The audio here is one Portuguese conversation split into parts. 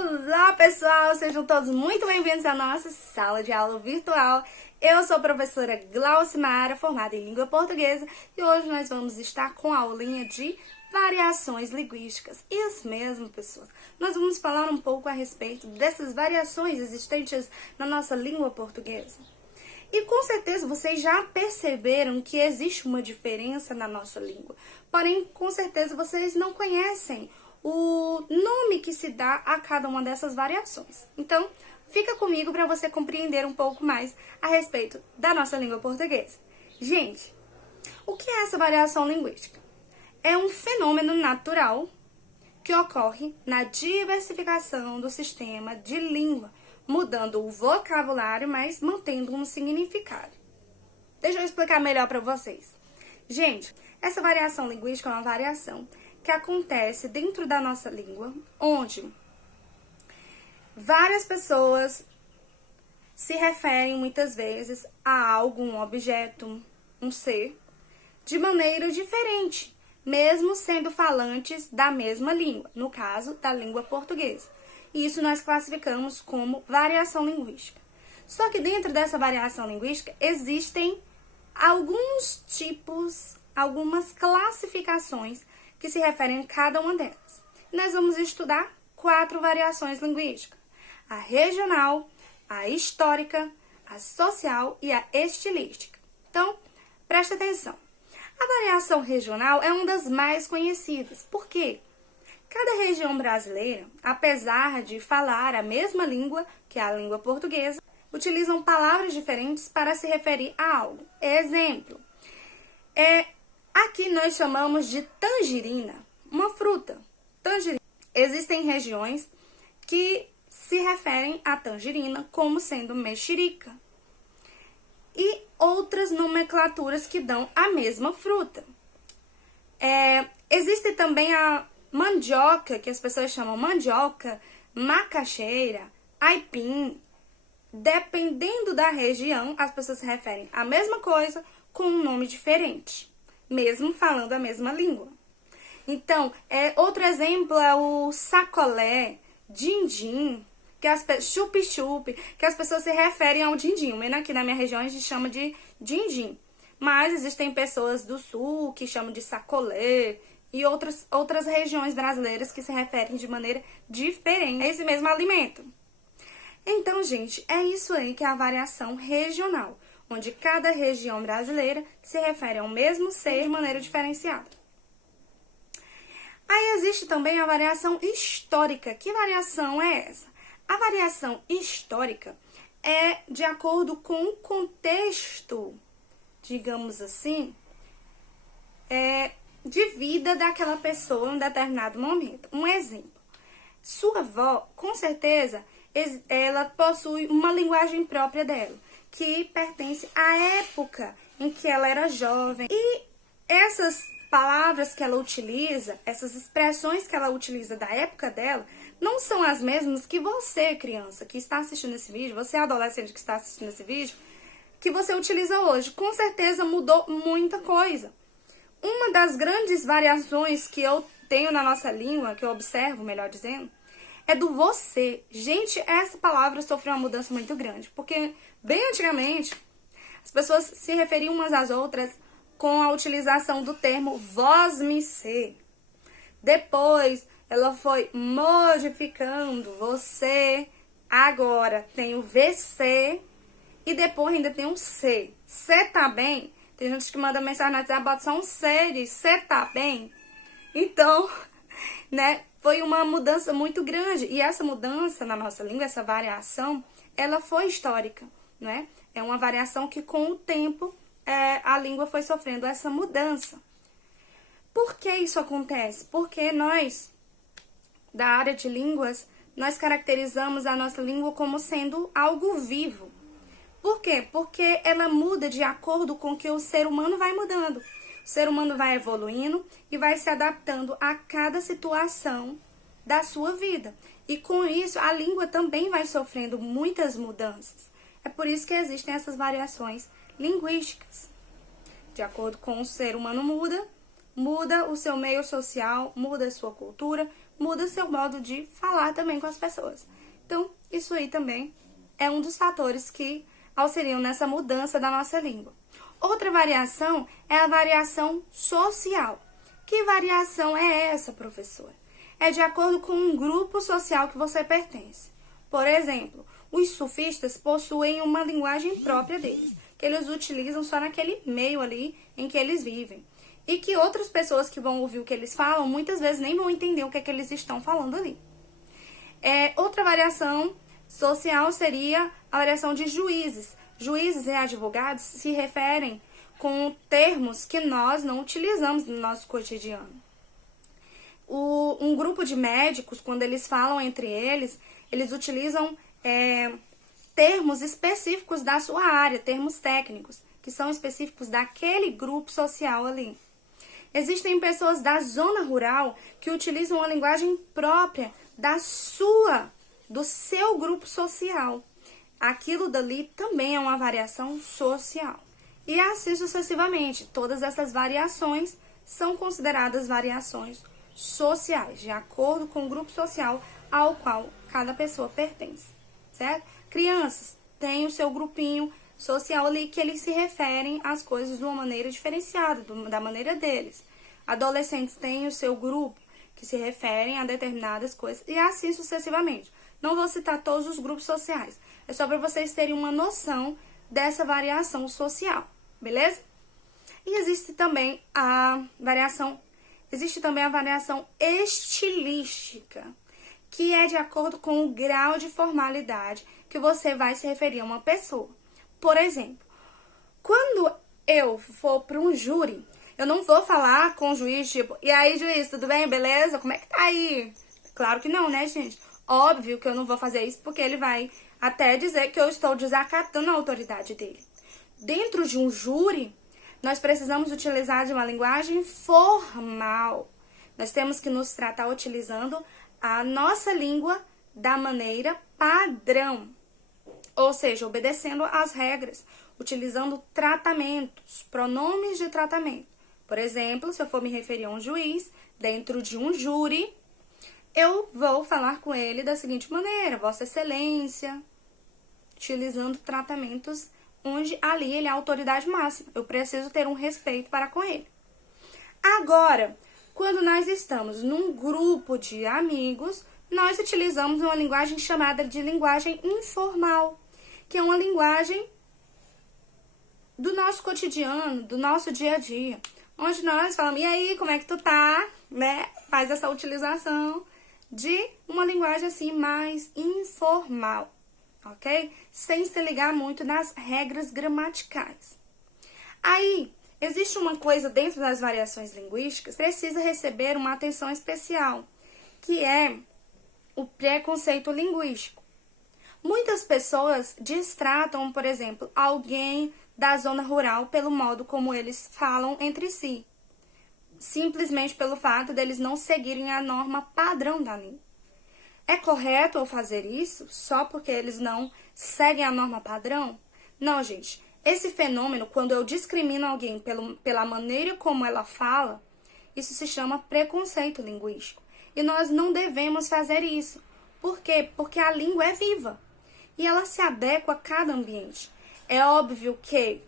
Olá, pessoal! Sejam todos muito bem-vindos à nossa sala de aula virtual. Eu sou a professora Glaucimara, formada em língua portuguesa, e hoje nós vamos estar com a aulinha de variações linguísticas. Isso mesmo, pessoas. Nós vamos falar um pouco a respeito dessas variações existentes na nossa língua portuguesa. E com certeza vocês já perceberam que existe uma diferença na nossa língua. Porém, com certeza vocês não conhecem o nome que se dá a cada uma dessas variações. Então, fica comigo para você compreender um pouco mais a respeito da nossa língua portuguesa. Gente, o que é essa variação linguística? É um fenômeno natural que ocorre na diversificação do sistema de língua, mudando o vocabulário, mas mantendo um significado. Deixa eu explicar melhor para vocês. Gente, essa variação linguística é uma variação que acontece dentro da nossa língua, onde várias pessoas se referem muitas vezes a algo, um objeto, um ser, de maneira diferente, mesmo sendo falantes da mesma língua, no caso, da língua portuguesa. E isso nós classificamos como variação linguística. Só que dentro dessa variação linguística existem alguns tipos, algumas classificações que se referem a cada uma delas. Nós vamos estudar 4 variações linguísticas: a regional, a histórica, a social e a estilística. Então, presta atenção. A variação regional é uma das mais conhecidas. Por quê? Cada região brasileira, apesar de falar a mesma língua, que é a língua portuguesa, utilizam palavras diferentes para se referir a algo. Exemplo, aqui nós chamamos de tangerina, uma fruta, tangerina. Existem regiões que se referem à tangerina como sendo mexerica e outras nomenclaturas que dão a mesma fruta. Existe também a mandioca, que as pessoas chamam mandioca, macaxeira, aipim. Dependendo da região, as pessoas se referem à mesma coisa com um nome diferente, mesmo falando a mesma língua. Então, outro exemplo é o sacolé, din-din, chup-chup, que as pessoas se referem ao din-din. Mesmo aqui na minha região a gente chama de din-din. Mas existem pessoas do sul que chamam de sacolé e outras regiões brasileiras que se referem de maneira diferente a esse mesmo alimento. Então, gente, é isso aí que é a variação regional, onde cada região brasileira se refere ao mesmo ser de maneira diferenciada. Aí existe também a variação histórica. Que variação é essa? A variação histórica é de acordo com o contexto, digamos assim, de vida daquela pessoa em um determinado momento. Um exemplo, sua avó, com certeza, ela possui uma linguagem própria dela, que pertence à época em que ela era jovem. E essas palavras que ela utiliza, essas expressões que ela utiliza da época dela, não são as mesmas que você, criança, que está assistindo esse vídeo, você, adolescente que está assistindo esse vídeo, que você utiliza hoje. Com certeza mudou muita coisa. Uma das grandes variações que eu tenho na nossa língua, que eu observo, melhor dizendo, é do você. Gente, essa palavra sofreu uma mudança muito grande, porque bem antigamente as pessoas se referiam umas às outras com a utilização do termo vós-me-se. Depois ela foi modificando você, agora tem o VC e depois ainda tem um C. Cê tá bem? Tem gente que manda mensagem no WhatsApp, bota só um C, diz, cê tá bem? Então, né, foi uma mudança muito grande. E essa mudança na nossa língua, essa variação, ela foi histórica, né? É uma variação que com o tempo a língua foi sofrendo essa mudança. Por que isso acontece? Porque nós, da área de línguas, nós caracterizamos a nossa língua como sendo algo vivo. Por quê? Porque ela muda de acordo com que o ser humano vai mudando. O ser humano vai evoluindo e vai se adaptando a cada situação da sua vida. E com isso, a língua também vai sofrendo muitas mudanças. É por isso que existem essas variações linguísticas. De acordo com o ser humano muda o seu meio social, muda a sua cultura, muda seu modo de falar também com as pessoas. Então, isso aí também é um dos fatores que auxiliam nessa mudança da nossa língua. Outra variação é a variação social. Que variação é essa, professora? É de acordo com um grupo social que você pertence. Por exemplo, os sufistas possuem uma linguagem própria deles, que eles utilizam só naquele meio ali em que eles vivem. E que outras pessoas que vão ouvir o que eles falam, muitas vezes nem vão entender o que é que eles estão falando ali. Outra variação social seria a variação de juízes. Juízes e advogados se referem com termos que nós não utilizamos no nosso cotidiano. Um grupo de médicos, quando eles falam entre eles, eles utilizam termos específicos da sua área, termos técnicos, que são específicos daquele grupo social ali. Existem pessoas da zona rural que utilizam uma linguagem própria do seu grupo social. Aquilo dali também é uma variação social. E assim sucessivamente, todas essas variações são consideradas variações sociais, de acordo com o grupo social ao qual cada pessoa pertence, certo? Crianças têm o seu grupinho social ali que eles se referem às coisas de uma maneira diferenciada, da maneira deles. Adolescentes têm o seu grupo que se referem a determinadas coisas e assim sucessivamente. Não vou citar todos os grupos sociais, é só para vocês terem uma noção dessa variação social, beleza? E existe também a variação estilística, que é de acordo com o grau de formalidade que você vai se referir a uma pessoa. Por exemplo, quando eu for para um júri, eu não vou falar com o juiz, tipo, e aí, juiz, tudo bem, beleza? Como é que tá aí? Claro que não, né, gente? Óbvio que eu não vou fazer isso, porque ele vai até dizer que eu estou desacatando a autoridade dele. Dentro de um júri, nós precisamos utilizar de uma linguagem formal. Nós temos que nos tratar utilizando a nossa língua da maneira padrão. Ou seja, obedecendo às regras, utilizando tratamentos, pronomes de tratamento. Por exemplo, se eu for me referir a um juiz, dentro de um júri, eu vou falar com ele da seguinte maneira: Vossa Excelência, utilizando tratamentos onde ali ele é a autoridade máxima. Eu preciso ter um respeito para com ele. Agora, quando nós estamos num grupo de amigos, nós utilizamos uma linguagem chamada de linguagem informal, que é uma linguagem do nosso cotidiano, do nosso dia a dia, onde nós falamos, e aí, como é que tu tá? Né? Faz essa utilização de uma linguagem assim mais informal, ok? Sem se ligar muito nas regras gramaticais. Aí, existe uma coisa dentro das variações linguísticas que precisa receber uma atenção especial, que é o preconceito linguístico. Muitas pessoas destratam, por exemplo, alguém da zona rural pelo modo como eles falam entre si, simplesmente pelo fato deles não seguirem a norma padrão da língua. É correto eu fazer isso só porque eles não seguem a norma padrão? Não, gente. Esse fenômeno, quando eu discrimino alguém pela maneira como ela fala, isso se chama preconceito linguístico. E nós não devemos fazer isso. Por quê? Porque a língua é viva e ela se adequa a cada ambiente. É óbvio que,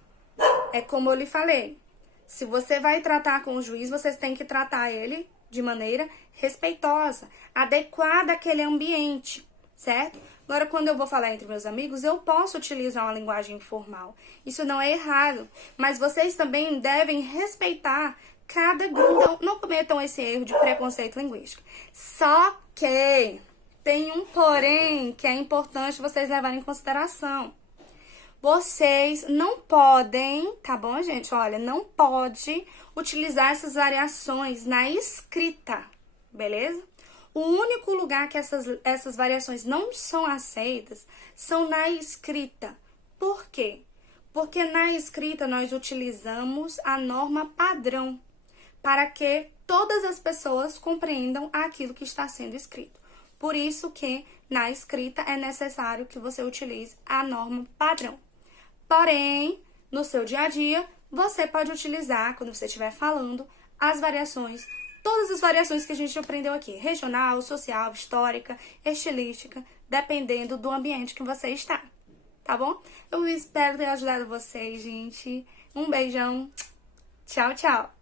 é como eu lhe falei, se você vai tratar com o juiz, você tem que tratar ele de maneira respeitosa, adequada àquele ambiente, certo? Agora, quando eu vou falar entre meus amigos, eu posso utilizar uma linguagem informal. Isso não é errado, mas vocês também devem respeitar cada grupo. Então, não cometam esse erro de preconceito linguístico. Só que tem um porém que é importante vocês levarem em consideração. Vocês não podem, tá bom, gente? Olha, não pode utilizar essas variações na escrita, beleza? O único lugar que essas variações não são aceitas são na escrita. Por quê? Porque na escrita nós utilizamos a norma padrão para que todas as pessoas compreendam aquilo que está sendo escrito. Por isso que na escrita é necessário que você utilize a norma padrão. Porém, no seu dia a dia, você pode utilizar, quando você estiver falando, as variações todas as variações que a gente aprendeu aqui, regional, social, histórica, estilística, dependendo do ambiente que você está, tá bom? Eu espero ter ajudado vocês, gente. Um beijão. Tchau, tchau.